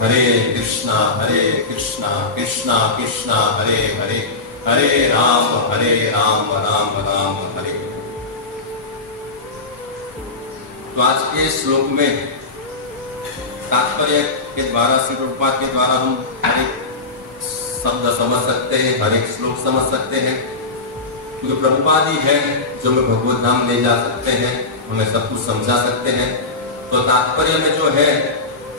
हरे कृष्णा कृष्णा कृष्णा हरे हरे, हरे राम राम राम हरे। तो आज के श्लोक में तात्पर्य के द्वारा, श्री प्रभुपाद के द्वारा हम हर एक शब्द समझ सकते हैं, हर एक श्लोक समझ सकते हैं, क्योंकि प्रभुपाद ही है जो हमें भगवत धाम ले जा सकते हैं, हमें सब कुछ समझा सकते हैं। तो तात्पर्य में जो है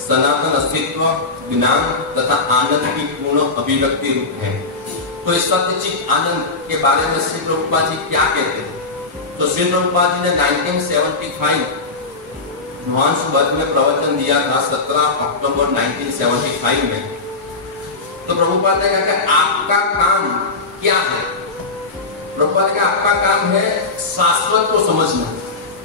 सनातन अस्तित्व, ज्ञान तथा आनंद की पूर्ण अभिव्यक्ति रूप है। तो इस सत्यचित आनंद के बारे में श्री प्रभुपाद जी क्या कहते हैं? तो श्री प्रभुपाद जी ने 1975 ध्वांसबद्ध में प्रवचन दिया था, 17 अक्टूबर 1975 में। तो प्रभुपाद ने कहा कि आपका काम क्या है? प्रभुपाद का आपका काम है शाश्वत को समझना।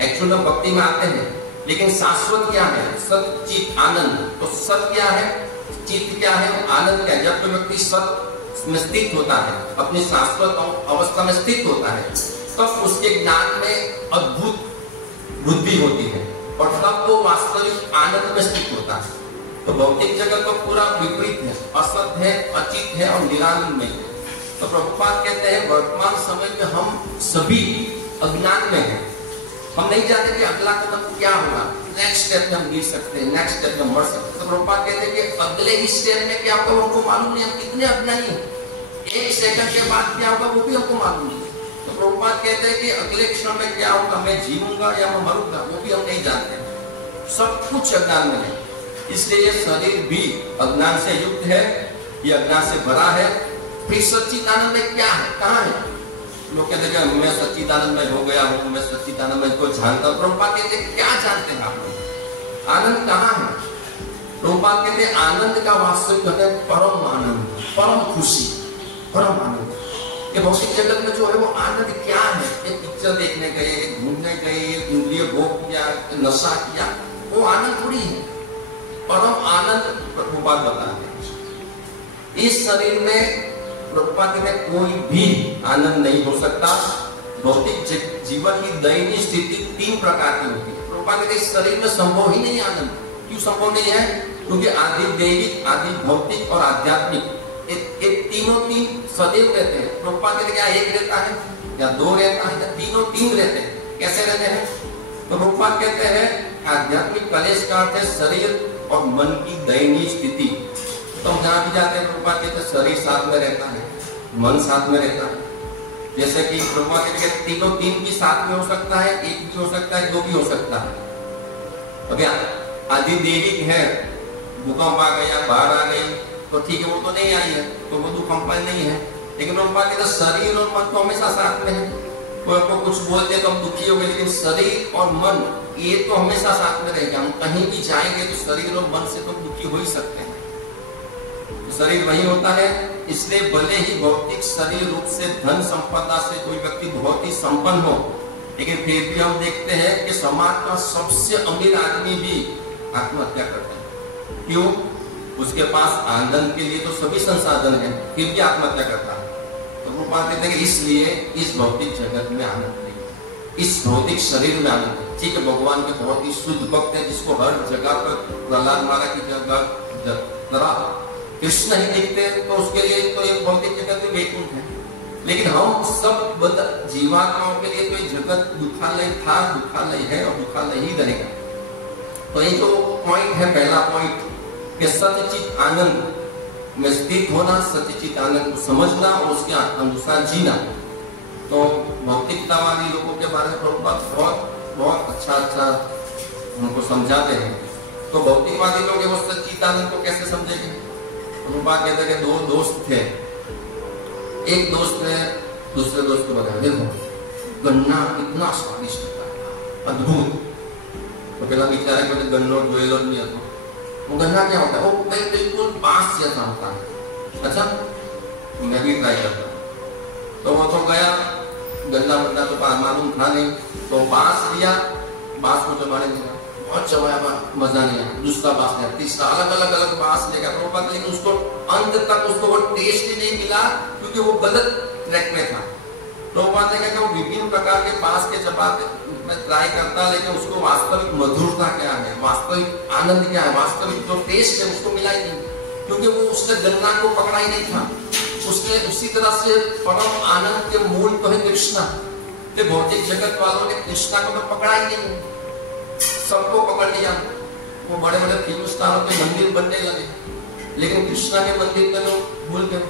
एक्चुअली तो भक्ति में आते हैं, लेकिन शाश्वत क्या है? सत चित आनंद। तो सत क्या है, चित क्या है, आनंद क्या है? जब कोई व्यक्ति सत में स्थित होता है, अपनी शाश्वत अवस्था में स्थित होता है, तब उसके ज्ञान में अद्भुत बुद्धि होती है और तब वो वास्तविक आनंद में स्थित होता है। तो भौतिक जगत तो पूरा विपरीत है, असत है, अचित है और निरानंद में है। तो प्रभुपाद कहते हैं वर्तमान समय में हम सभी अज्ञान में हैं। हम नहीं जानते कि अगला कदम क्या होगा, नेक्स्ट स्टेप में हम गिर सकते हैं, नेक्स्ट स्टेप में मर सकते हैं। तो प्रभुपाद कहते हैं कि अगले ही स्टेप में क्या होगा हमको मालूम नहीं, हम कितने अज्ञानी हैं। एक सेकंड के बाद क्या होगा वो भी हमको मालूम नहीं। तो प्रभुपाद कहते हैं कि अगले क्षण में क्या होगा, मैं जीऊंगा या मैं मरूंगा, वो भी हम नहीं जानते। सब कुछ अज्ञान में है, इसलिए ये शरीर भी अज्ञान से युक्त है, ये अज्ञान से भरा है। फिर सच्चिदानंद में क्या है, कहाँ है? लोग कहते हैं मैं सच्चिदानंद में हो गया हूँ, मैं सच्चिदानंद में को जानता हूँ। प्रभुपाद कहते हैं क्या जानते हैं आप लोग? आनंद कहाँ है? प्रभुपाद कहते हैं आनंद का वास्तविक है परम आनंद, परम खुशी, परम आनंद। ये भौतिक जगत में जो है वो आनंद क्या है? एक पिक्चर देखने गए, एक घूमने गए, एक इंद्रिय भोग किया, नशा किया, वो आनंद थोड़ी है। परम आनंद प्रभुपाद बताते हैं। इस शरीर में प्रभुपाद में कोई भी आनंद नहीं हो सकता। भौतिक जीवन की दयनीय स्थिति 3 प्रकार की होती है। प्रभुपाद कहते हैं इस शरीर में संभव ही नहीं आनंद। क्यों संभव नहीं है? क्योंकि आदि दैविक, आदि भौतिक और आध्यात्मिक ये तीनों सदैव रहते हैं। प्रभुपाद कहते हैं क्या एक रहता है या 2 रहता है या तीनों 3 रहते हैं? कैसे रहते हैं? तो प्रभुपाद कहते हैं आध्यात्मिक कलेश का अर्थ है शरीर और मन की दयनीय स्थिति। तो हम जहाँ भी जाते हैं प्रभुपाद कहते हैं शरीर साथ में रहता है, मन साथ में रहता है। जैसे कि प्रभुपाद कहते हैं तीनों 3 भी साथ में हो सकता है, 1 भी हो सकता है, 2 भी हो सकता है। अब आदि दैविक है, भूकंप आ गया, बाढ़ आ गई, तो ठीक है वो तो नहीं आई है, तो वो भूकंप नहीं है। लेकिन प्रभुपाद कहते हैं शरीर और मन तो हमेशा साथ में है। कोई आपको कुछ बोलते तो हम दुखी हो गए, लेकिन शरीर और मन ये तो हमेशा साथ में रहेगा। हम कहीं भी जाएंगे तो शरीर और मन से तो दुखी हो ही सकते हैं। तो शरीर वही होता है, इसलिए भले ही भौतिक शरीर रूप से धन संपदा से कोई व्यक्ति बहुत ही संपन्न हो, लेकिन फिर भी हम देखते हैं कि समाज का सबसे अमीर आदमी भी आत्महत्या करता है। क्यों? उसके पास आनंद के लिए तो सभी संसाधन है, फिर भी आत्महत्या करता है। तो वो बात कहते हैं कि इसलिए इस भौतिक जगत में आनंद नहीं, इस भौतिक शरीर में आनंद है। ठीक है, भगवान के बहुत ही शुद्ध भक्त है, जिसको हर जगह पर प्रहलाद महाराज की जगह कृष्ण ही दिखते हैं, तो उसके लिए तो ये भौतिक जगत में वैकुंठ है। लेकिन हम सब जीवात्माओं के लिए तो ये जगत दुखालय था, दुखालय है और दुखालय ही रहेगा। तो ये जो पॉइंट है, पहला पॉइंट कि सत्यचित आनंद में स्थित होना, सत्यचित आनंद को समझना और उसके अनुसार जीना। तो भौतिकतावादी लोगों के बारे में प्रभुपाद बहुत अच्छा उनको समझाते हैं। तो भौतिकवादी लोग वो सच्चित आनंद को कैसे समझेंगे? प्रभुपाद कहते हैं कि 2 दोस्त थे। एक दोस्त ने दूसरे दोस्त को बताया देखो गन्ना इतना स्वादिष्ट होता है, अद्भुत। तो पहला बेचारा कहते गन्ना ज्वेलर नहीं आता। वो गन्ना क्या होता है? वो बिल्कुल बांस जैसा होता है। अच्छा, मैं भी ट्राई करता हूँ। तो वो तो गया, गन्ना बनना तो मालूम था नहीं, तो बांस लिया, बांस को चबाने लगा, बहुत चबाया, मजा नहीं आया। दूसरा बांस लिया, तीसरा, अलग बांस लेगा प्रभुपाद, लेकिन उसको अंत तक उसको वो टेस्ट ही नहीं मिला, क्योंकि वो गलत ट्रैक में था। प्रभुपाद ने कहा कि वो विभिन्न प्रकार के बांस के चपाते में ट्राई करता, लेकिन उसको वास्तविक मधुरता क्या है, वास्तविक आनंद क्या है, वास्तविक जो टेस्ट है उसको मिला ही नहीं, क्योंकि वो उसने गन्ना को पकड़ा ही नहीं था। उसने उसी तरह से परम आनंद के मूल तो है कृष्णा, तो भौतिक जगत वालों ने कृष्णा को तो पकड़ा ही नहीं, सबको पकड़ लिया। वो बड़े बड़े तीर्थ स्थानों पे मंदिर बनने लगे, लेकिन कृष्णा के मंदिर में लोग भूल गए।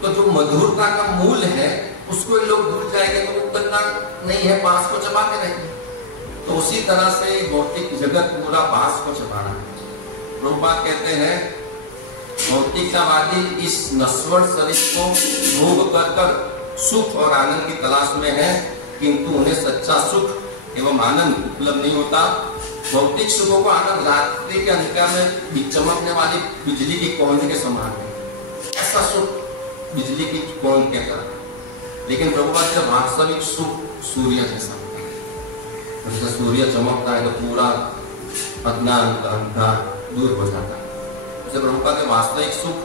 तो जो मधुरता का मूल है उसको लोग भूल जाएंगे, तो वो गन्ना नहीं है, बांस को चबाते रहेंगे। तो उसी तरह से भौतिक जगत पूरा बांस को चबा रहा है। प्रभुपाद कहते हैं भौतिकतावादी इस नश्वर शरीर को भोग कर सुख और आनंद की तलाश में है, किंतु उन्हें सच्चा सुख एवं आनंद उपलब्ध नहीं होता। भौतिक सुखों को आनंद रात्रि के अंधकार में चमकने वाली बिजली की कोयले के समान है, ऐसा सुख बिजली की कोयल के तरह। लेकिन प्रभुपाद का वास्तविक सुख सूर्य जैसा होता है। जैसे सूर्य चमकता है तो पूरा अज्ञान अंधकार दूर हो जाता है। जैसे प्रभुपाद के वास्तविक सुख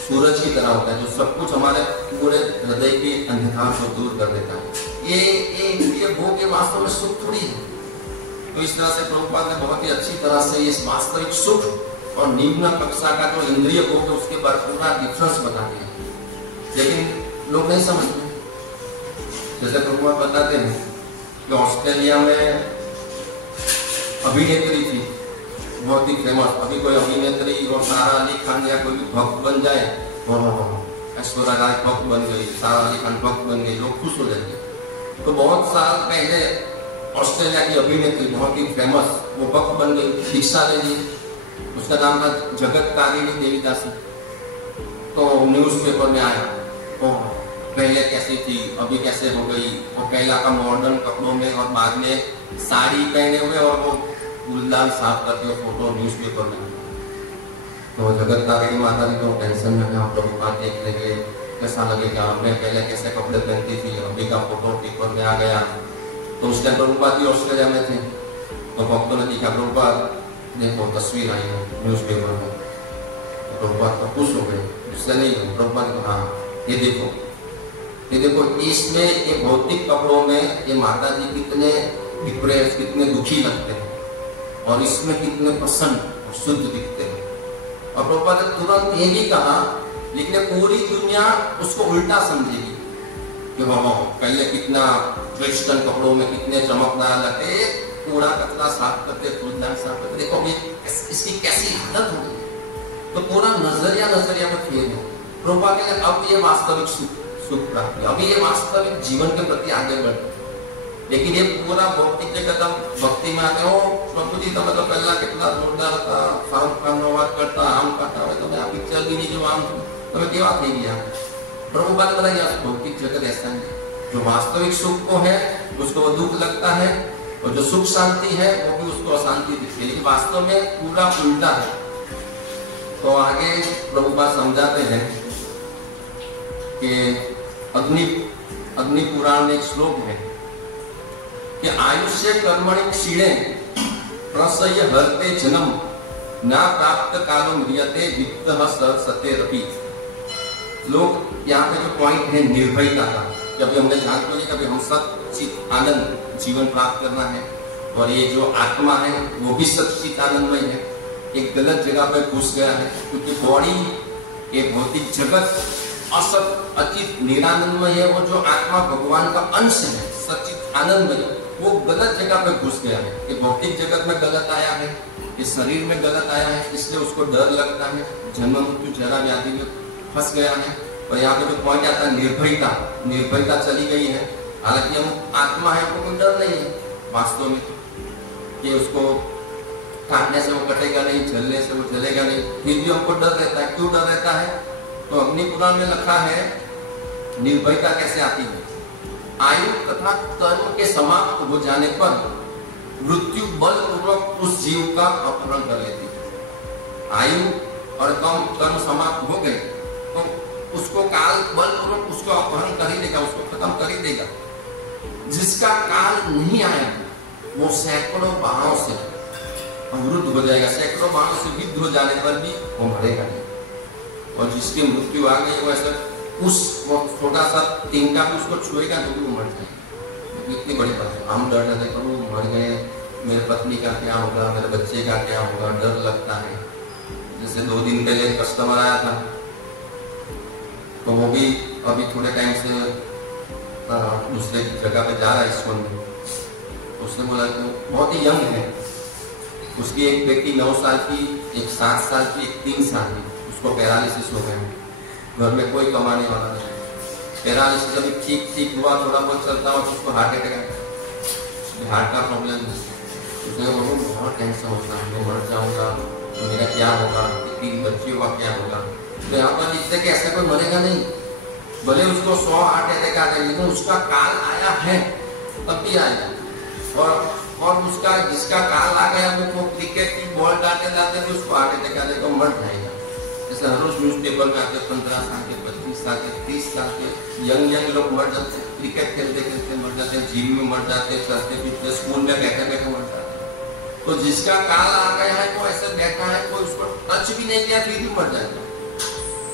सूरज की तरह होता है, जो सब कुछ हमारे पूरे हृदय के अंधकार को दूर कर देता है। ये भोग के वास्तव में सुख थोड़ी है। तो इस तरह से प्रभुपाद ने बहुत ही अच्छी तरह से इस वास्तविक सुख और निम्न कक्षा का जो इंद्रिय भोग है उसके बारे में पूरा डिफरेंस बता दिया, लेकिन लोग नहीं समझते। जैसे प्रभुपाद बताते हैं कि ऑस्ट्रेलिया में अभिनेत्री थी बहुत ही फेमस, अभी कोई अभिनेत्री और सारा अली खान या कोई भी भक्त बन जाए, ऐश्वर्या राय भक्त बन गई, सारा अली खान भक्त बन गई, लोग खुश हो जाएंगे। तो बहुत साल पहले ऑस्ट्रेलिया की अभिनेत्री बहुत ही फेमस वो भक्त बन गई, दीक्षा ले ली, उसका नाम था जगतकारिणी देवीदासी। तो न्यूज़पेपर में आया तो पहले कैसी थी अभी कैसे हो गई, वो पहला का मॉडर्न कपड़ों में और बाद में साड़ी पहने हुए और वो गुलदान साफ करते हुए फोटो न्यूज़पेपर में। तो जगतकारिणी माता जी तो टेंशन में है, प्रभुपाद देख लेंगे कैसा लगेगा, हमने पहले कैसे कपड़े पहनती थी, अभी का फोटो पेपर में आ गया। तो उस टाइम प्रभुपाद भी ऑस्ट्रेलिया में थे, तो भक्तों ने दिखा प्रभुपाद देखो तस्वीर आई है न्यूज़पेपर में। तो प्रभुपाद तो खुश हो गए, उससे नहीं प्रभुपाद को हाँ ये देखो इसमें ये भौतिक कपड़ों में ये माता जी कितने डिप्रेस कितने दुखी लगते हैं और इसमें कितने प्रसन्न और शुद्ध दिखते हैं। और प्रभुपाद ने तुरंत ये भी कहा, लेकिन पूरी दुनिया उसको उल्टा समझेगी कि पहले कितना वेस्टर्न कपड़ों में कितने चमकदार लगते, कूड़ा कचरा साफ करते, फूलदान साफ करते, देखो इसकी कैसी हालत हो गई। तो पूरा नजरिया में फेल है। प्रभुपाद कहते अब ये वास्तविक सुख प्राप्त, अभी ये वास्तविक जीवन के प्रति आगे बढ़ते। लेकिन ये पूरा भौतिक जगत हम भक्ति में आते हो, प्रभु जी तुम्हें तो पहला कितना जोरदार था, शाहरुख खान अनुवाद करता, आम करता है, तुम्हें आप पिक्चर भी नहीं जो आम तुम्हें क्या बात नहीं किया। प्रभुपाद बताइए भौतिक जगत ऐसा है, जो वास्तविक सुख को है उसको वो दुख लगता है, और जो सुख शांति है वो भी उसको अशांति दिखती है, लेकिन वास्तव में पूरा उल्टा है। तो आगे प्रभुपाद समझाते हैं कि अग्नि पुराण में एक श्लोक है कि आयुष्य कर्मणि क्षीणे प्रसय हरते जन्म ना प्राप्त कालो म्रियते वित्तः सते रपि। लोग यहाँ पे जो पॉइंट है निर्भयता का, जब हमने जान को लिया कभी हम सच्चित आनंद जीवन प्राप्त करना है, और ये जो आत्मा है वो भी सच्चित आनंदमय है, एक गलत जगह पे घुस गया है, क्योंकि बॉडी ये भौतिक जगत असत अचित निरानंदमय है, वो जो आत्मा भगवान का अंश है सचित आनंदमय, वो गलत जगह पे घुस गया है। ये भौतिक जगत में गलत आया है, ये शरीर में गलत आया है, इसलिए उसको डर लगता है, जन्म मृत्यु जरा व्याधि में फंस गया है। और यहाँ पे जो पॉइंट आता है निर्भयता चली गई है। हालांकि हम आत्मा है, हमको कोई डर नहीं है वास्तव में, कि उसको काटने से वो कटेगा नहीं, जलने से वो जलेगा नहीं, फिर भी हमको डर रहता है। क्यों डर रहता है? तो अग्नि पुराण में लिखा है निर्भयता कैसे आती है। आयु तथा कर्म के समाप्त हो जाने पर मृत्यु बलपूर्वक उस जीव का अपहरण कर लेती है। आयु और कर्म समाप्त हो गए तो उसको काल बलपूर्वक उसको अपहरण कर ही देगा, उसको खत्म कर ही देगा। जिसका काल नहीं आया वो सैकड़ों बाणों से अवरुद्ध हो जाएगा, सैकड़ों बाणों से विद्ध हो जाने पर भी वो मरेगा नहीं। और जिसकी मृत्यु आ गई वो ऐसा उस छोटा सा तिनका भी उसको छुएगा तो भी वो मर जाएगा। इतनी बड़ी बात है। हम डर रहे थे मर गए, मेरे पत्नी का क्या होगा, मेरे बच्चे का क्या होगा, डर लगता है। जैसे 2 दिन पहले कस्टमर आया था, तो वो भी अभी थोड़े टाइम से दूसरे जगह पे जा रहा है स्कूल में। उसने बोला कि बहुत ही यंग है, उसकी एक बेटी 9 साल की, एक 7 साल की, एक 3 साल की, उसको पैरालिसिस हो गया। घर में कोई कमाने वाला नहीं। पैरालिसिस अभी ठीक हुआ, थोड़ा बहुत चलता हुआ, उसको हार्ट अटैक आया, हार्ट का प्रॉब्लम है। उसने बहुत टेंशन होता है, मैं मर जाऊंगा तो मेरा क्या होगा, 3 बच्चियों का क्या होगा। तो यहाँ पर लिखते कि ऐसा कोई मरेगा नहीं, भले उसको 100 हार्ट अटैक आ जाए, लेकिन उसका काल आया है तब भी आएगा। और उसका जिसका काल आ गया वो क्रिकेट की बॉल डालते तो उसको हार्ट अटैक आ जाएगा, मर जाएगा। जैसे हर रोज न्यूज़पेपर में आते 15 साल के, 25 साल के, 30 साल के यंग लोग मर जाते हैं, क्रिकेट खेलते खेलते मर जाते हैं, जिम में मर जाते हैं, चलते फिरते, स्कूल में बैठे बैठे मर जाते हैं। तो जिसका काल आ गया है वो ऐसे बैठा है, कोई उसको टच भी नहीं किया फिर भी मर जाएगा।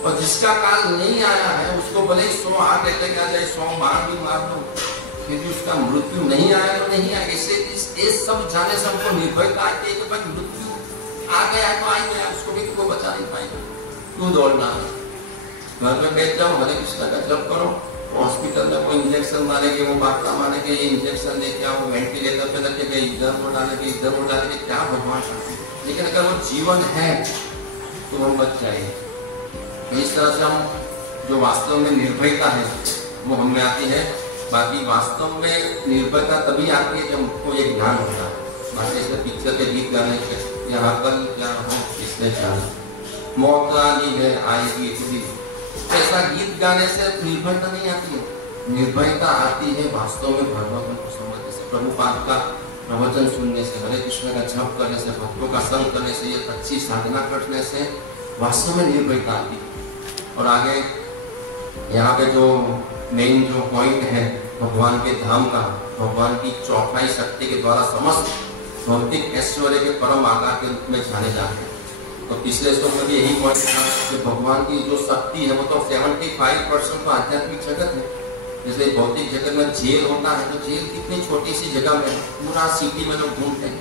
और जिसका काल नहीं आया है उसको भले 100 हार्ट अटैक आ जाए, 100 बार भी मार दो, फिर भी उसका मृत्यु नहीं आया तो नहीं आया। इससे सब जाने से हमको निर्भयता आती है कि भाई मृत्यु आ गया है तो आ गया, उसको भी कोई बचा नहीं पाएगा। क्यों दौड़ना है? घर में बैठ जाओ, हरे कृष्ण का जप करो। हॉस्पिटल में कोई इंजेक्शन मारेंगे, वो बाटला मारेंगे, ये इंजेक्शन लेके आओ, वेंटिलेटर पे रखेंगे, इधर वो डालेंगे, इधर वो डालेंगे, क्या भगवान करते। लेकिन अगर वो जीवन है तो हम बच जाएंगे। इस तरह से हम जो वास्तव में निर्भयता है वो हमें आती है। बाकी वास्तव में निर्भयता तभी आती है जब हमको एक ज्ञान होता है। बाकी ऐसे पिक्चर के गीत गाने के यहाँ कल क्या हो इसने जाना, मौत आनी है आएगी भी, ऐसा गीत गाने से निर्भयता नहीं आती है। निर्भयता आती है वास्तव में भगवान को समझने से, प्रभुपाद का प्रवचन सुनने से, हरे कृष्ण का जप करने से, भक्तों का संग करने से, ये अच्छी साधना करने से वास्तव में निर्भयता आती है। और आगे यहाँ पे जो मेन जो पॉइंट है भगवान के धाम का, भगवान की चौथाई शक्ति के द्वारा समस्त भौतिक ऐश्वर्य के परम आकार के रूप में जाने जाते हैं। तो पिछले श्लोक में भी यही पॉइंट था कि भगवान की जो शक्ति है वो तो 75% तो आध्यात्मिक जगत है। जैसे भौतिक जगत में जेल होता है तो जेल कितनी छोटी सी जगह में पूरा सिटी में लोग घूमते हैं,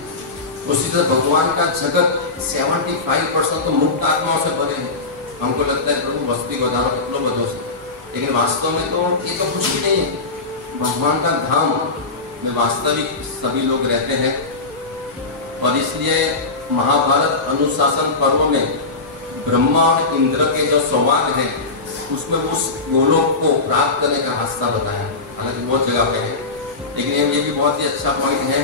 उसी तरह भगवान का जगत 75% तो मुक्त आत्माओं से भरे हैं। हमको लगता है प्रभु बस्ती बधारो कितनों बधो से, लेकिन वास्तव में तो ये तो कुछ भी नहीं है। भगवान का धाम में वास्तविक सभी लोग रहते हैं। और इसलिए महाभारत अनुशासन पर्व में ब्रह्मा और इंद्र के जो संवाद है उसमें उस गोलोक को प्राप्त करने का रास्ता बताया, हालांकि बहुत जगह पे है, लेकिन ये भी बहुत ही अच्छा पॉइंट है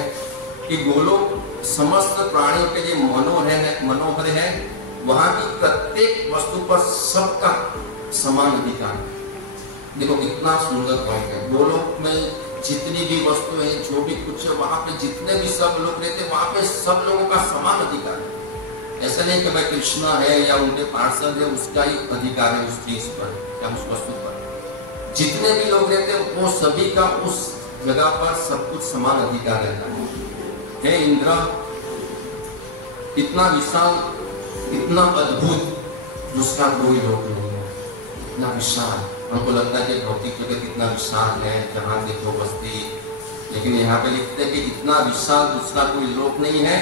कि गोलोक समस्त प्राणियों के लिए मनोहर है। वहां की प्रत्येक वस्तु पर सबका समान अधिकार। देखो कितना सुंदर पॉइंट है। गोलोक में जितनी भी वस्तु है, जो भी कुछ है, वहां पे जितने भी सब लोग रहते हैं, वहां पे सब लोगों का समान अधिकार है। ऐसा नहीं कि भाई कृष्णा है या उनके पार्षद है उसका ही अधिकार है उस चीज पर या उस वस्तु पर। जितने भी लोग रहते हैं वो सभी का उस जगह पर सब कुछ समान अधिकार रहता है। हे इंद्र, इतना विशाल, इतना अद्भुत, जिसका कोई लोग नहीं है, इतना विशाल। हमको लगता है कि भौतिक जगत इतना विशाल है, जहाँ देखो बस्ती, लेकिन यहाँ पे लिखते हैं कि इतना विशाल दूसरा कोई लोक नहीं है।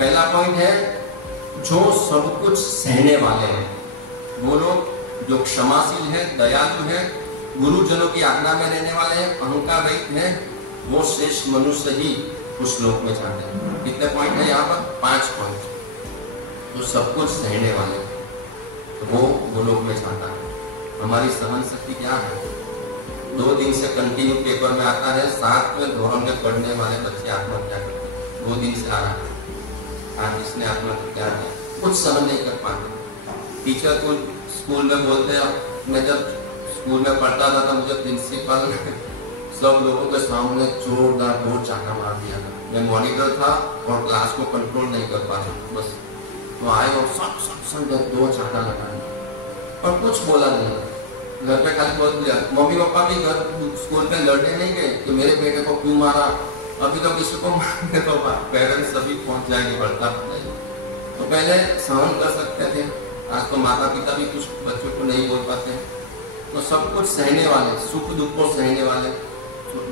पहला पॉइंट है जो सब कुछ सहने वाले हैं, वो लोग जो क्षमाशील है, दयालु है, गुरुजनों की आज्ञा में रहने वाले हैं, अहंकार रहित है, वो श्रेष्ठ मनुष्य ही उस लोक में जाते हैं। कितने पॉइंट है यहाँ पर? 5 पॉइंट। तो सब कुछ सहने वाले तो वो लोक में जाता है। हमारी सहन शक्ति क्या है? 2 दिन से कंटिन्यू पेपर में आता है 7वें धोरण में पढ़ने वाले बच्चे आत्महत्या करते हैं। 2 दिन से आ रहा है, आज इसने आत्महत्या की, कुछ सहन नहीं कर पाते। टीचर को स्कूल में बोलते हैं, मैं जब स्कूल में पढ़ता था तो मुझे प्रिंसिपल सब लोगों के सामने जोरदार 2 चाटा मार दिया था। मैं मॉनिटर था और क्लास को कंट्रोल नहीं कर पाता, बस तो आए और सब 2 चाटा लगा और कुछ बोला नहीं। घर पे खाली बोल दिया। मम्मी पापा भी घर स्कूल में लड़ने नहीं गए कि मेरे बेटे को क्यों मारा, अभी तो किसी को मारने तो पेरेंट्स सभी पहुंच जाएंगे बढ़ता। तो पहले सहन कर सकते थे, आज तो माता पिता भी कुछ बच्चों को नहीं बोल पाते हैं। तो सब कुछ सहने वाले, सुख दुख को सहने वाले,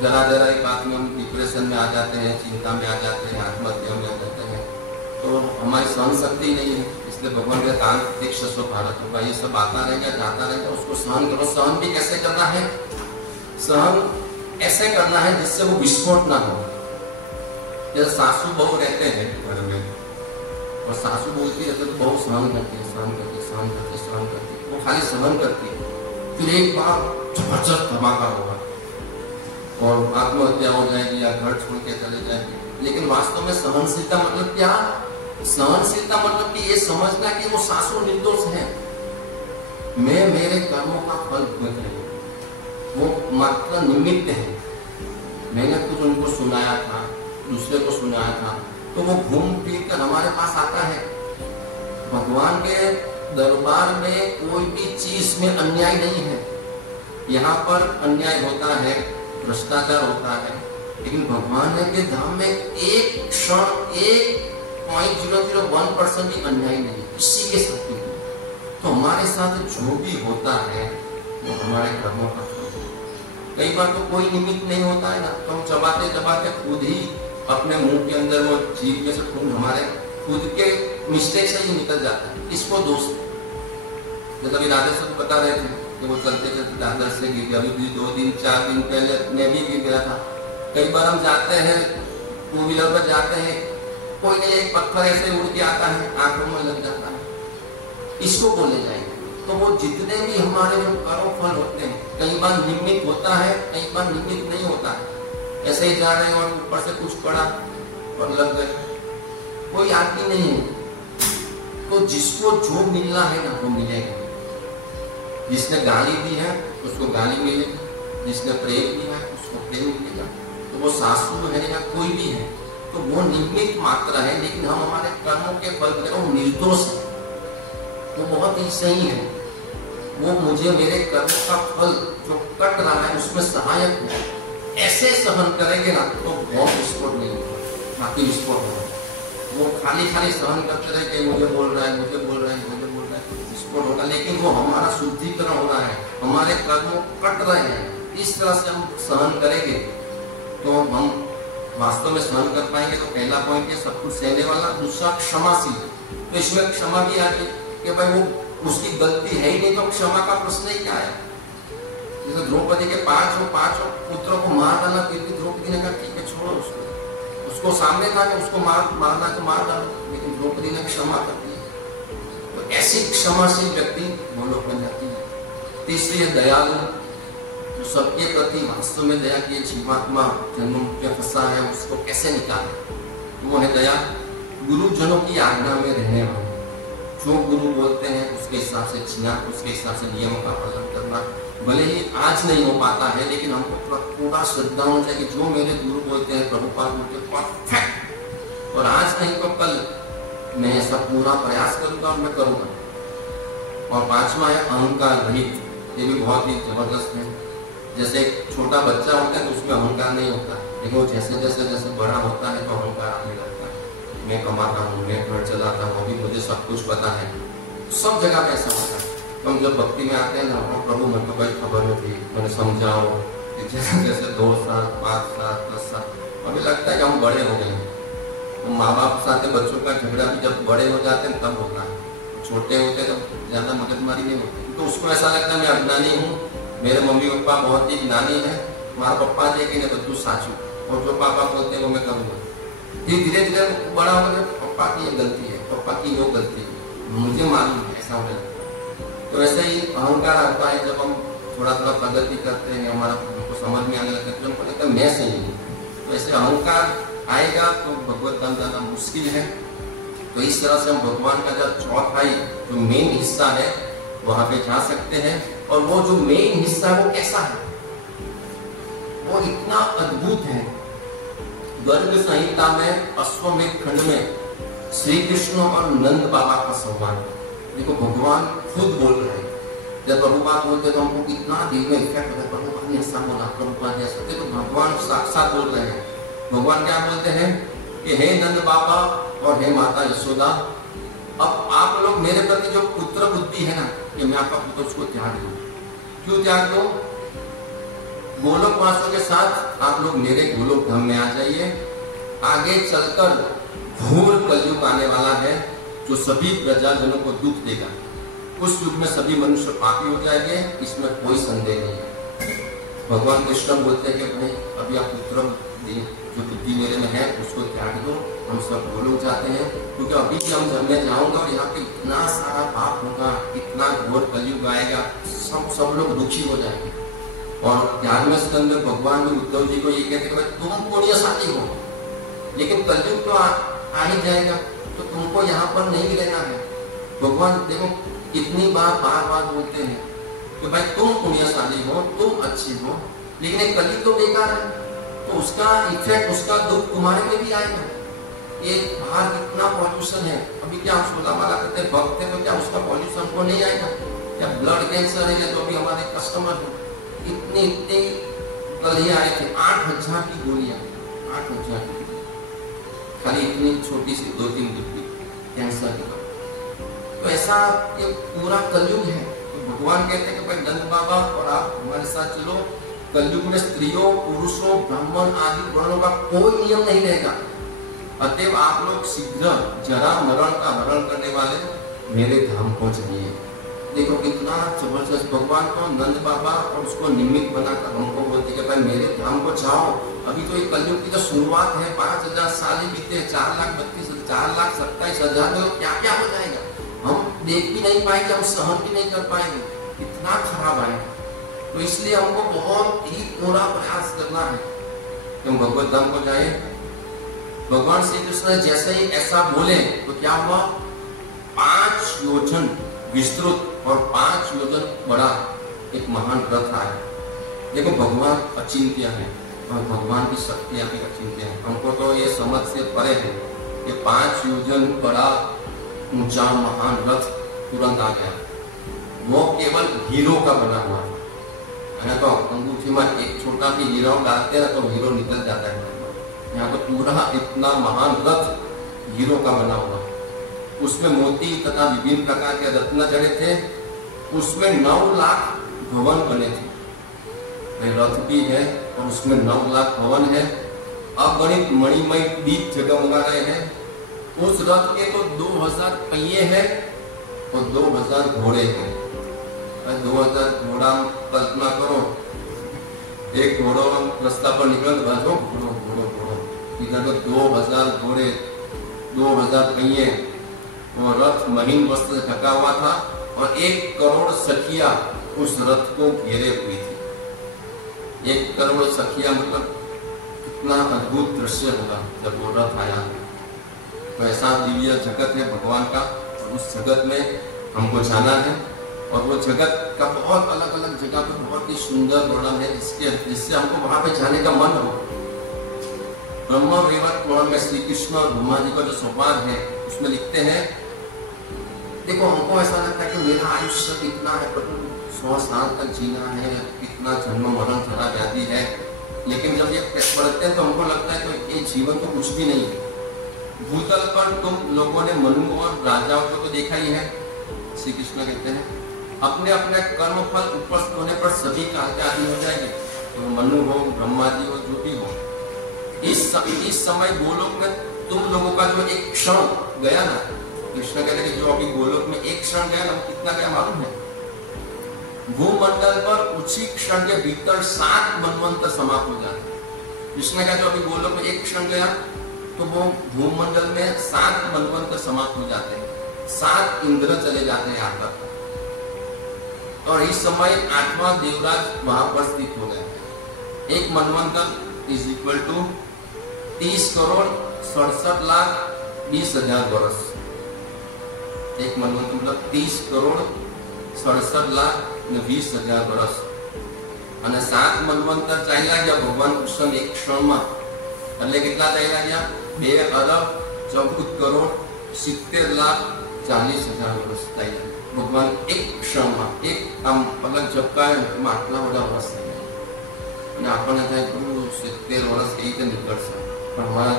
जरा जरा एक बात में हम डिप्रेशन में आ जाते हैं, चिंता में आ जाते हैं, आत्महत्या में आ जाते हैं, तो हमारी सहन शक्ति नहीं है। इसलिए भगवान के कान दीक्षस्व भारत होगा, ये सब आता रहेगा जाता रहेगा, उसको सहन करो। सहन भी कैसे करना है? सहन ऐसे करना है जिससे वो विस्फोट ना हो। जैसे सासू बहू रहते हैं घर में और सासू बोलती रहती है तो बहू सहन करती है, सहन करती है, सहन करती है, सहन करती है, वो खाली सहन करती है, फिर एक बार जबरदस्त धमाका होगा और आत्महत्या हो जाएगी या घर छोड़ के चले जाएगी। लेकिन वास्तव में सहनशीलता मतलब क्या? सहनशीलता मतलब कि ये समझना कि वो सासू निर्दोष है, मैं मेरे कर्मों का फल भुगत रही हूँ, वो मात्र निमित्त है। मैंने कुछ उनको सुनाया था, दूसरे को सुनाया था, तो वो घूम फिर कर हमारे पास आता है। भगवान के दरबार में कोई भी चीज में अन्याय नहीं है। यहाँ पर अन्याय होता है, भ्रष्टाचार होता है, लेकिन भगवान के धाम में एक क्षण 1.001% भी अन्याय नहीं, किसी के साथ भी। तो हमारे साथ जो भी होता है वो हमारे कर्मों का फल है। कई बार तो कोई निमित्त नहीं होता है ना, तो हम चबाते चबाते खुद ही अपने मुंह के अंदर वो जीभ में से खून हमारे खुद के मिस्टेक से ही निकल जाता है। इसको दोष जैसे अभी राधे सब बता रहे थे कि वो चलते चलते दादर से गिर गया, अभी भी 2 दिन 4 दिन पहले मैं भी गिर गया था। कई बार हम जाते हैं, 2 व्हीलर पर जाते हैं, कोई नहीं एक पत्थर ऐसे उड़ के आता है, आंखों में लग जाता है, इसको बोले जाएंगे। तो वो जितने भी हमारे जो कर्म फल होते हैं, कई बार निमित्त होता है, कई बार निमित्त नहीं होता है। ऐसे ही जा रहे हैं और ऊपर से कुछ पड़ा और लग गए, कोई आदमी नहीं है। तो जिसको जो मिलना है ना वो मिलेगा। जिसने गाली दी है उसको गाली मिलेगी, जिसने प्रेम दिया है उसको प्रेम मिलेगा। तो वो सासू है या कोई भी है, तो वो निमित्त मात्र है, लेकिन हम हमारे कर्मों के फल में वो निर्दोष है, वो बहुत ही सही है। वो मुझे मेरे कर्म का फल जो कट रहा है उसमें सहायक है। ऐसे सहन करेंगे ना तो बहुत विस्फोट नहीं होगा, बाकी विस्फोट होगा। वो खाली खाली सहन करते रहे कि मुझे बोल रहा है, मुझे बोल रहा है, मुझे बोल रहा है, विस्फोट होगा। लेकिन वो हमारा शुद्धिकरण हो रहा है, हमारे कर्म कट रहे हैं। इस तरह से हम सहन करेंगे तो हम वास्तव में सहन कर पाएंगे। तो पहला पॉइंट है सब कुछ सहने वाला। दूसरा क्षमाशील। तो इसमें क्षमा भी आ गई कि भाई वो उसकी गलती है ही नहीं, तो क्षमा का प्रश्न ही क्या है। जैसे द्रौपदी के 5 पुत्रों को मार डाला, फिर भी द्रौपदी ने कहा ठीक है छोड़ो उसको सामने था कि उसको मारना तो मार डालो, लेकिन द्रौपदी ने क्षमा कर दी। तो ऐसी क्षमाशील व्यक्ति वो लोग बन जाती है। तीसरी है दयालु, जो सबके प्रति वास्तव में दया किए जीवात्मा जन्म में फंसा है उसको कैसे निकाले, वो है दया। गुरुजनों की आज्ञा में रहने वाले, जो गुरु बोलते हैं उसके हिसाब से जीना, उसके हिसाब से नियमों का पालन करना। भले ही आज नहीं हो पाता है, लेकिन हमको पूरा श्रद्धा होना चाहिए कि जो मेरे गुरु बोलते हैं, प्रभुपाद बोलते हैं, परफेक्ट। और आज नहीं तो कल मैं ऐसा पूरा प्रयास करूंगा और मैं करूंगा। और 5वां है अहंकार रहित। ये भी बहुत ही जबरदस्त है। जैसे एक छोटा बच्चा होता है तो उसमें अहंकार नहीं होता, लेकिन वो जैसे जैसे जैसे बड़ा होता है तो अहंकार आने लगता है। मैं कमाता हूँ, मैं घर चलाता हूँ, अभी मुझे सब कुछ पता है। सब जगह पे ऐसा होता है। हम जब भक्ति में आते हैं ना, प्रभु मेरे को कोई खबर नहीं थी, मैंने समझाओ, जैसे जैसे 2 साल 5 साल 10 साल, अभी लगता है कि हम बड़े हो गए। तो माँ बाप साथ बच्चों का झगड़ा भी जब बड़े हो जाते हैं तब होता है, छोटे होते तो ज्यादा मगजमारी नहीं होती। तो उसको ऐसा लगता है मैं अज्ञानी हूँ, मेरे मम्मी पापा बहुत ही ज्ञानी है, तुम्हारा पप्पा देखे नहीं तो तू साचू, और जो पापा बोलते हैं वो मैं करूँगा। फिर धीरे धीरे बड़ा हो गया, पप्पा की ये गलती है, पप्पा की वो गलती है, मुझे मालूम है, ऐसा हो जाता है। तो ऐसे ही अहंकार आता है जब हम थोड़ा थोड़ा प्रगति करते हैं, हमारा हमको समझ में आने लगता है तो हमको लगता है मैं सही हूँ। तो ऐसे अहंकार आएगा तो भगवत धाम जाना मुश्किल है। तो इस तरह से हम भगवान का जो चौथाई जो मेन हिस्सा है वहां पे जा सकते हैं। और वो जो मेन हिस्सा है वो कैसा है, वो इतना अद्भुत है। गर्ग संहिता में अश्वमेध खंड में श्री कृष्ण और नंद बाबा का संवाद। देखो भगवान खुद बोल रहे हैं। जब प्रभुपाद बोलते तो हमको कितना दिल में इफेक्ट होता है, प्रभुपाद ने ऐसा बोला, प्रभुपाद ने ऐसा। तो भगवान साक्षात बोल रहे हैं। भगवान क्या बोलते हैं कि हे नंद बाबा और हे माता यशोदा, अब आप लोग मेरे प्रति जो पुत्र बुद्धि है ना, कि मैं आपका पुत्र उसको त्याग दूं, क्यों त्याग दो? गोलोकवासियों के साथ आप लोग मेरे गोलोक धाम में आ जाइए। आगे चलकर घोर कलयुग आने वाला है जो सभी प्रजाजनों को दुख देगा। उस युग में सभी मनुष्य पापी हो जाएंगे, इसमें कोई संदेह नहीं है। भगवान कृष्ण बोलते हैं कि भाई अभी आप पुत्र जो बुद्धि मेरे में है उसको त्याग दो, हम सब गोलोक जाते हैं, क्योंकि अभी भी हम जब मैं जाऊंगा और यहाँ पे इतना सारा पाप होगा, इतना घोर कलयुग आएगा, सब लोग दुखी हो जाएंगे। और 11वें स्कंद में भगवान भी उद्धव जी को ये कहते हैं कि तुम पुण्यशाली हो, लेकिन कलयुग तो आ ही जाएगा, तो तुमको यहाँ पर नहीं रहना है। भगवान देखो कितनी बार बार बोलते हैं कि भाई तुम पुण्यशाली हो, तुम अच्छे हो, लेकिन एक कलयुग तो बेकार है, तो उसका इफेक्ट, उसका दुख तुम्हारे में भी आएगा। ये बाहर कितना पॉल्यूशन है, अभी क्या हम सोलह माला करते हैं, भक्त है, तो क्या उसका पॉल्यूशन को नहीं आएगा? क्या ब्लड कैंसर है, तो अभी हमारे कस्टमर है, इतनी कल ही आए थे 8,000 की गोलियां, 8,000 की, खाली इतनी छोटी सी 2-3 डिब्बी कैंसर की। तो ऐसा ये पूरा कलयुग है। तो भगवान कहते हैं कि भाई नंद बाबा और आप हमारे साथ चलो। कलयुग में स्त्रियों, पुरुषों, ब्राह्मण आदि वर्णों का कोई नियम नहीं रहेगा। अतएव आप लोग शीघ्र जरा मरण का हरण करने वाले मेरे धाम को जाइए। देखो कितना जबरदस्त भगवान को नंद बाबा और उसको निमित्त बनाकर हमको बोलते कि भाई मेरे धाम को जाओ। अभी तो ये कलयुग की जो शुरुआत है, 5,000 साल ही बीते, 4,27,000 में क्या क्या हो जाएगा हम देख भी नहीं पाएंगे, हम सहन भी नहीं कर पाएंगे, इतना खराब आएगा। तो इसलिए हमको बहुत ही पूरा प्रयास करना है कि हम भगवत धाम को जाए। भगवान श्री कृष्ण जैसे ही ऐसा बोले तो क्या हुआ, 5 योजन विस्तृत और 5 योजन बड़ा एक महान रथ आया। देखो भगवान अचिंत्य है और भगवान की शक्तियां भी अचिंत्य है। हमको तो ये समझ से परे है कि 5 योजन बड़ा ऊंचा महान रथ तुरंत आ गया। वो केवल हीरो का बना हुआ है, तो अंगूठी में एक छोटा भी हीरो डालते हैं तो हीरो निकल जाता है। यहाँ तो पूरा इतना महान रथ हीरो का बना हुआ, उसमें मोती तथा विभिन्न प्रकार के रत्न जड़े थे, उसमें 9 लाख भवन बने थे। रथ भी है और उसमें 9 लाख भवन है। अगणित मणिमय दीप जगमगा रहे हैं। उस रथ के तो 2000 पहिए हैं और 2000 घोड़े हैं। 2000 घोड़ा कल्पना करो, एक घोड़ो रास्ता पर निकल घोड़ो घोड़ो घोड़ो, इधर तो 2000 घोड़े, 2000 पहिए और रथ महीन वस्त्र से ढका हुआ था और 1 करोड़ सखिया उस रथ को घेरे हुई थी। 1 करोड़ सखिया मतलब कितना अद्भुत दृश्य होगा जब वो रथ आया। तो ऐसा दिव्य जगत है भगवान का और उस जगत में हमको जाना है। और वो जगत का बहुत अलग अलग जगह पर बहुत ही सुंदर वर्णन है, जिससे हमको वहां पे जाने का मन हो। ब्रह्म वैवर्त पुराण में श्री कृष्ण और ब्रह्मा जी का जो संवाद है उसमें लिखते हैं, देखो हमको ऐसा लगता है कि मेरा आयुष्य कितना है, 100 साल तक जीना है, कितना जन्म मरण जरा व्याधि है, लेकिन जब ये पढ़ते हैं तो हमको लगता है कि ये जीवन तो कुछ भी नहीं है। भूतल पर तुम लोगों ने मनु और राजाओं को तो देखा ही है। श्री कृष्ण कहते हैं अपने अपने कर्म फल उपस्थित होने पर सभी काल के आदि हो जाएंगे, तो मनु हो, ब्रह्मा जी हो, जो भी हो। इस समय गोलोक में तुम लोगों का जो एक क्षण गया ना, कृष्ण कहते हैं कि जो अभी गोलोक में एक क्षण गया ना, कितना गया मालूम है? भूमंडल पर उसी क्षण के भीतर 7 मनवंतर समाप्त हो जाते। कृष्ण का जो अभी गोलोक में एक क्षण गया तो वो भूमंडल में 7 मनवंतर समाप्त हो जाते हैं, 7 इंद्र चले जाते हैं यहाँ पर। और इस समय 8वां देवराज वहां पर स्थित हो गए। 1 मनवंतर is equal to 30 crore 67 lakh 20,000 वर्ष। 1 मनवंतर मतलब 30 करोड़ 67 लाख 20,000 वर्ष। અને 7 मनवंतर ચાલ્યા ગયા ભગવાન કૃષ્ણ એક ક્ષણમાં, એટલે કેટલા ચાલ્યા ગયા? 2 અરબ 14 કરોડ 70 લાખ 40,000 વર્ષ ચાલ્યા ભગવાન એક ક્ષણમાં। એક આમ પલક ઝપકાય એમાં આટલા બધા વર્ષ થઈ ગયા અને આપણને થાય કે 70 વર્ષ કેવી રીતે નીકળશે, પણ હમારા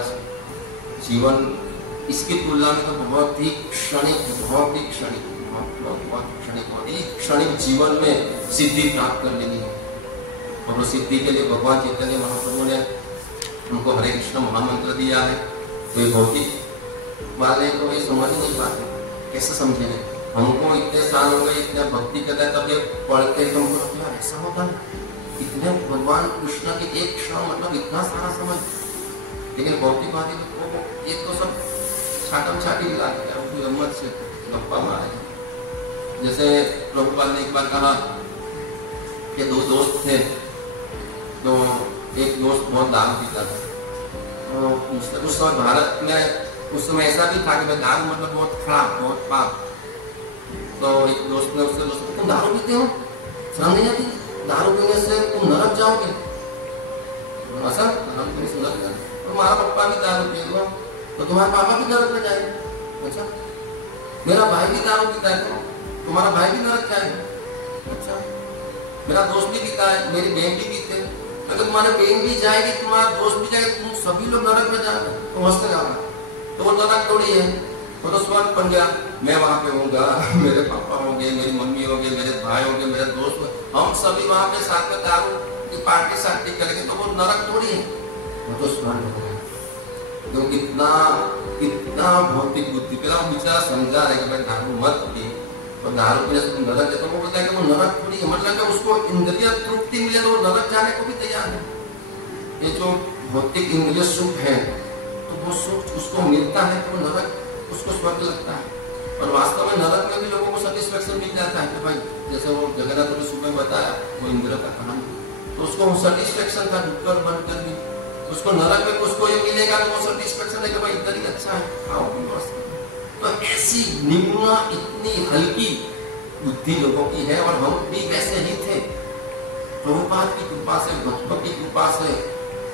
जीवन इसकी तुलना में तो बहुत ही क्षणिक, बहुत ही क्षणिक, बहुत क्षणिक जीवन में सिद्धि प्राप्त कर लेनी है। और उस सिद्धि के लिए भगवान चैतन्य महाप्रभु ने उनको हरे कृष्ण महामंत्र दिया है। तो ये भौतिक वाले तो ये समझ नहीं पाते, कैसे समझेंगे? हमको इतने साल हो गए, इतने भक्ति करते हैं, तब ये पढ़ते तो हमको लगता है ऐसा होता है, इतने भगवान कृष्ण के एक क्षण मतलब इतना सारा समझ। लेकिन भौतिकवादी को ये तो सब छाटम छाटी मिला दिया, उनकी हिम्मत से गप्पा मारे। जैसे प्रभुपाद ने एक बार कहा कि दो दोस्त थे, तो एक दोस्त बहुत दारू पीता था। तो उस समय भारत में उस समय ऐसा भी था कि दारू मतलब बहुत खराब, बहुत पाप। तो एक दोस्त ने उससे दोस्त, तुम दारू पीते हो, शर्म नहीं आती? दारू पीने से तुम नरक जाओगे? ऐसा दारू पीने से नरक जाओगे? तुम्हारा पप्पा भी दारू पिएगा तो तुम्हारे पापा भी नरक में जाएंगे। अच्छा, मेरा भाई भी दारू पीता है तो तुम्हारा भाई भी नरक जाएगा। अच्छा, मेरा दोस्त भी पीता है, मेरी बहन भी पीते हैं, अगर तुम्हारे बहन भी जाएगी, तुम्हारा दोस्त भी जाएगा, तुम सभी लोग नरक में जाओगे, तो हंसते जाओगे। तो वो नरक थोड़ी है, वो तो स्वर्ग बन गया। मैं वहां पे होऊंगा, मेरे पापा होंगे, मेरी मम्मी होंगे, मेरे भाई होंगे, मेरे दोस्त, हम सभी वहां पे साथ में दारू की पार्टी शार्टी करेंगे, तो वो नरक थोड़ी है, वो तो स्वर्ग हो गया। तो कितना भौतिक बुद्धि, पहला वो बेचारा समझा रहे कि भाई दारू मत पी, और दारू पीने से तुम नरक जाते, वो बोलता है कि वो नरक थोड़ी है, मतलब कि उसको इंद्रिय तृप्ति मिले तो वो नरक जाने को भी तैयार है। ये जो भौतिक इंद्रिय सुख है, तो वो सुख उसको मिलता है तो वो नरक उसको स्वर्ग लगता है। और वास्तव में नरक में भी लोगों को सेटिस्फेक्शन मिल जाता है कि भाई, जैसे वो जगन्नाथ ने सुबह बताया वो इंद्र का कहानी, तो उसको सेटिस्फेक्शन था डुक्कर बनकर भी, उसको नरक में उसको ये मिलेगा तो वो सेटिस्फेक्शन है कि भाई इधर ही अच्छा है, खाओ पियो। तो ऐसी निम्न इतनी हल्की बुद्धि लोगों की है, और हम भी वैसे ही थे। प्रभुपाद की कृपा से, भक्तों की कृपा से,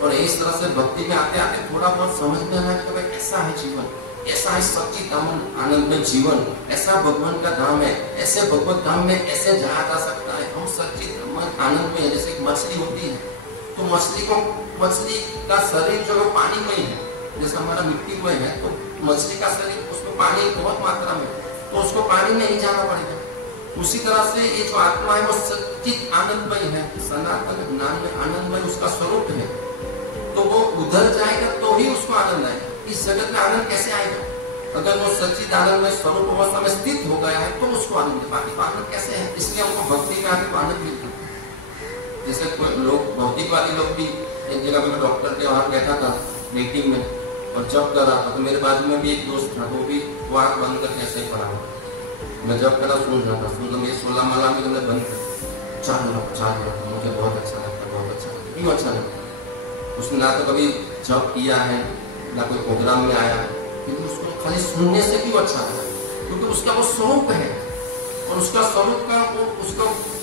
और इस तरह से भक्ति में आते आते थोड़ा बहुत समझ में आया कि भाई ऐसा है जीवन, ऐसा है सच्चित आनंद में जीवन, ऐसा भगवान का धाम है, ऐसे भगवत धाम में ऐसे जाया जा सकता है। हम सच्चित आनंद में, जैसे एक मछली होती है, तो मछली का शरीर जो है पानी में ही है, जैसे हमारा मिट्टी में है, तो मछली का शरीर उसमें पानी बहुत मात्रा में, तो उसको पानी में ही जाना पड़ेगा। उसी तरह से ये जो आत्मा है वो सच्चित आनंदमय है, सनातन ज्ञान में आनंदमय उसका स्वरूप है। तो वो उधर जाएगा तो ही उसको आनंद आएगा। इस जगत में आनंद कैसे आएगा? अगर वो सच्चित आनंद में स्वरूप अवस्था में स्थित हो गया है तो उसको आनंद है, बाकी आनंद कैसे है? इसलिए हमको भक्ति में आके आनंद मिलता है। जैसे कोई लोग, भौतिकवादी लोग भी, एक जगह पे डॉक्टर के वहां बैठा था मीटिंग में, और जब कर रहा था तो मेरे बाजू में भी एक दोस्त था, वो भी वो आँख बंद करके ऐसे ही पड़ा हुआ। मैं जब करा सुन रहा था, मेरी 16 माला में मैंने बंद कर चालू रखा, मुझे बहुत अच्छा लगता, बहुत अच्छा लगता। क्यों अच्छा लगता? उसने ना तो कभी जब किया है, ना कोई प्रोग्राम में आया, लेकिन उसको खाली सुनने से क्यों अच्छा लगा? क्योंकि उसका वो स्वरूप है, और उसका स्वरूप का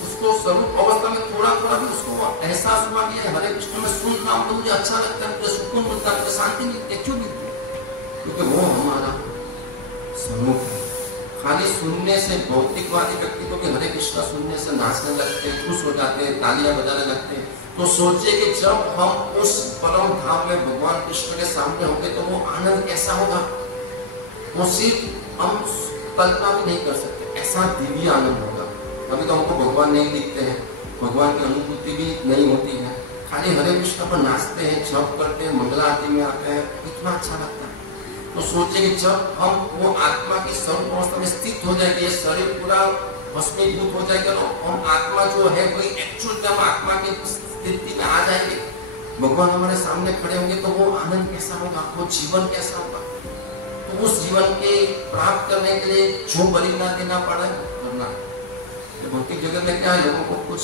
उसको स्वरूप अवस्था में थोड़ा थोड़ा भी उसको एहसास हुआ कि हरे कृष्ण में सुन रहा हूँ तो मुझे अच्छा लगता है, मुझे सुकून मिलता है, मुझे शांति मिलती है। क्यों मिलती है? क्योंकि वो हमारा स्वरूप है। खाली सुनने से भौतिकवादी व्यक्ति को भी हरे कृष्ण सुनने से नाचने लगते, खुश हो जाते हैं, तालियां बजाने लगते हैं। तो सोचिए कि जब हम उस परम धाम में भगवान कृष्ण के सामने होंगे तो वो आनंद कैसा होगा, वो सिर्फ हम कल्पना भी नहीं कर सकते, ऐसा दिव्य आनंद होगा। अभी तो हमको भगवान नहीं दिखते हैं, भगवान की अनुभूति भी नहीं होती है, खाली हरे कृष्ण पर नाचते हैं, जप करते हैं, मंगला आरती में आते हैं, इतना अच्छा लगता है। तो सोचिए कि जब हम वो आत्मा की स्वरूप अवस्था में स्थित हो जाएगी, ये शरीर पूरा भस्मीभूत हो जाएगा, तो हम आत्मा जो है वही एक्चुअल में हम आत्मा की स्थिति में आ जाएंगे, भगवान हमारे सामने खड़े होंगे, तो वो आनंद कैसा होगा, वो जीवन कैसा होगा। तो उस जीवन के प्राप्त करने के लिए जो बलिदान देना पड़ा है करना। भौतिक जगत में क्या है, लोगों को कुछ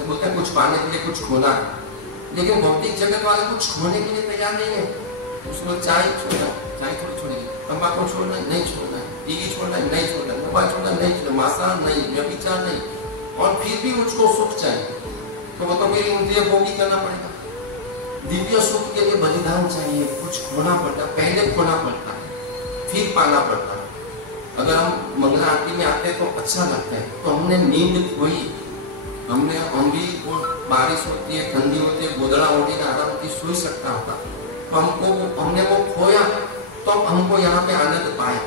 बोलते हैं, कुछ पाने के लिए कुछ खोना, लेकिन भौतिक जगत वाले कुछ खोने के लिए तैयार नहीं है। उसमें चाय छोड़ना, चाय थोड़ी छोड़ेगी, तंबाकू छोड़ना नहीं छोड़ना है, टीवी छोड़ना नहीं छोड़ना है, मोबाइल छोड़ना नहीं छोड़ना, मांसाहार नहीं, व्यभिचार नहीं, और फिर भी मुझको सुख चाहिए, तो वो तो मेरी इंद्रिय भोगी करना पड़ेगा। दिव्य सुख के लिए बलिदान चाहिए, कुछ खोना पड़ता, पहले खोना पड़ता है, फिर पाना पड़ता है। अगर हम मंगला आरती में आते हैं तो अच्छा लगता है, तो हमने नींद खोई, हम भी वो बारिश होती है, ठंडी होती है, गोदड़ा होती है, आराम होती, सोई सकता होता, तो हमने वो खोया, तो हमको यहाँ पे आनंद पाए।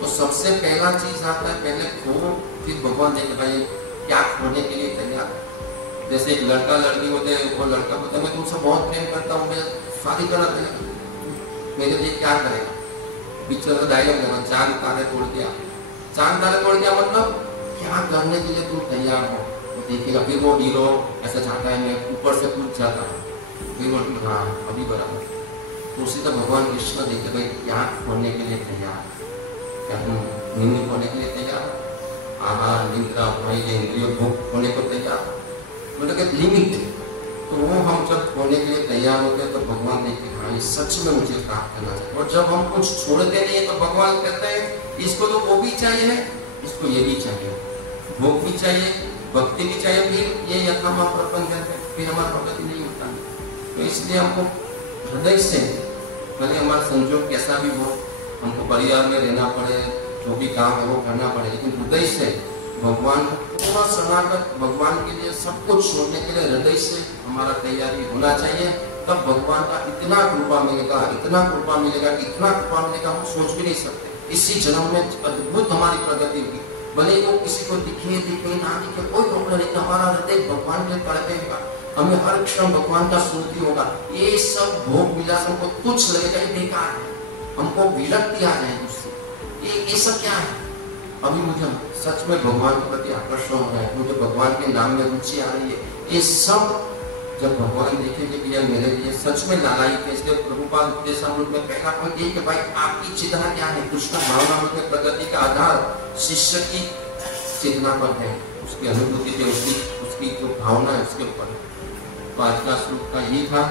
तो सबसे पहला चीज आता है, पहले खो, फिर भगवान देखे भाई क्या खोने के लिए तैयार है। जैसे एक लड़का लड़की होते हैं, वो लड़का बोलता है मैं तुमसे बहुत प्रेम करता हूँ, मैं शादी करना तैयार, मेरे लिए क्या करेगा। पिक्चर का डायलॉग है, चांद तारे तोड़ दिया। चांद तारे तोड़ दिया मतलब क्या करने के लिए तुम तैयार हो, वो देखेगा। फिर वो हीरो ऐसा चाहता है मैं ऊपर से कूद जाता है, फिर वो हाँ अभी बराबर। तो उसी तरह भगवान कृष्ण देखे भाई क्या खोने के लिए तैयार, क्या तुम नींद खोने के लिए तैयार, आहार निद्रा भाई इंद्रिय भोग खोने को तैयार, मतलब एक लिमिट। तो वो हम जब खोने के लिए तैयार होते हैं तो भगवान देखते हैं हाँ ये सच में मुझे प्राप्त करना चाहिए। और जब हम कुछ छोड़ते नहीं है तो भगवान कहते हैं इसको तो वो भी चाहिए, इसको ये भी चाहिए, भोग भी चाहिए, भक्ति भी चाहिए, फिर ये यथामा प्रपंच करते हैं, फिर हमारा प्रगति नहीं होता। तो इसलिए हमको हृदय से, भले हमारा संजोग कैसा भी हो, हमको परिवार में रहना पड़े, जो भी काम है वो करना पड़े, लेकिन हृदय से भगवान पूरा शरणागत, भगवान के लिए सब कुछ छोड़ने के लिए हृदय से हमारा तैयारी होना चाहिए। तब भगवान का इतना कृपा मिलेगा, इतना कृपा मिलेगा, इतना कृपा मिलेगा हम सोच भी नहीं सकते। इसी जन्म में अद्भुत हमारी प्रगति होगी। भले वो किसी को दिखे ना दिखे कोई प्रॉब्लम नहीं, हमारा हृदय भगवान के तड़पेगा, हमें हर क्षण भगवान का स्मृति होगा। ये सब भोग विलास हमको तुच्छ लगेगा, ये बेकार है, हमको विरक्ति आ जाएगी उससे। ये सब क्या है। अभी मुझे सच में भगवान के प्रति आकर्षण हो रहा है, मुझे भगवान के नाम में रुचि आ रही है। ये सब जब भगवान देखेंगे कि यह मेरे लिए सच में लालायित है। इसलिए प्रभुपाद उपदेशामृत में पहला पॉइंट यही कि भाई आपकी चेतना क्या है। कृष्ण भावनामृत में प्रगति का आधार शिष्य की चेतना पर है, उसकी अनुभूति पे, उसकी जो भावना है उसके ऊपर। तो आज का श्लोक का ये था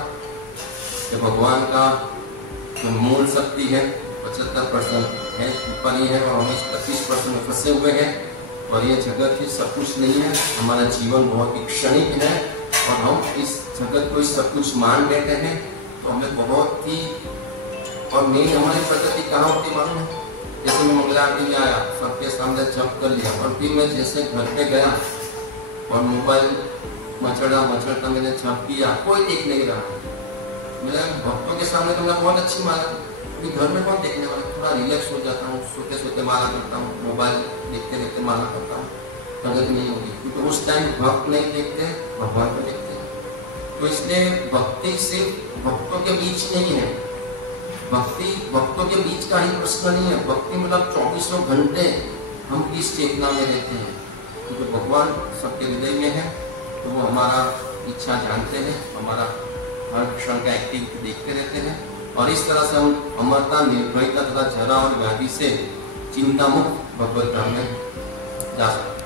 कि भगवान का जो मूल शक्ति है 75% है, ऊपर ही है, और हम इस 25% में फंसे हुए हैं। और ये जगत ही सब कुछ नहीं है, हमारा जीवन बहुत ही क्षणिक है, और हम इस जगत को सब कुछ मान बैठे हैं। तो हमें बहुत ही, और मेन हमारी प्रगति कहाँ होती मालूम है। जैसे मैं मंगला आरती में आया, सबके सामने जप कर लिया, और फिर मैं जैसे घर पे गया और मोबाइल मचड़ता मैंने जप किया, कोई देख नहीं रहा। मेरे भक्तों के सामने तो मैं बहुत अच्छी माला, घर में कौन देखने वाला, थोड़ा रिलैक्स हो जाता हूँ, सोते सोते माला करता हूँ, मोबाइल देखते देखते माला करता हूँ, प्रगति नहीं होगी। क्योंकि उस टाइम भक्त नहीं देखते, भगवान को देखते हैं। तो इसलिए भक्ति सिर्फ भक्तों के बीच नहीं है, भक्ति भक्तों के बीच का ही प्रश्न नहीं है। भक्ति मतलब 24 घंटे हम किस चेतना में रहते हैं। क्योंकि भगवान सबके हृदय में है, तो वो हमारा इच्छा जानते हैं, हमारा हर क्षण का एक्टिविटी देखते रहते हैं। और इस तरह से हम अमरता, निर्भयता तथा जरा और व्याधि से चिंता मुक्त भगवत धाम में जा सकते हैं।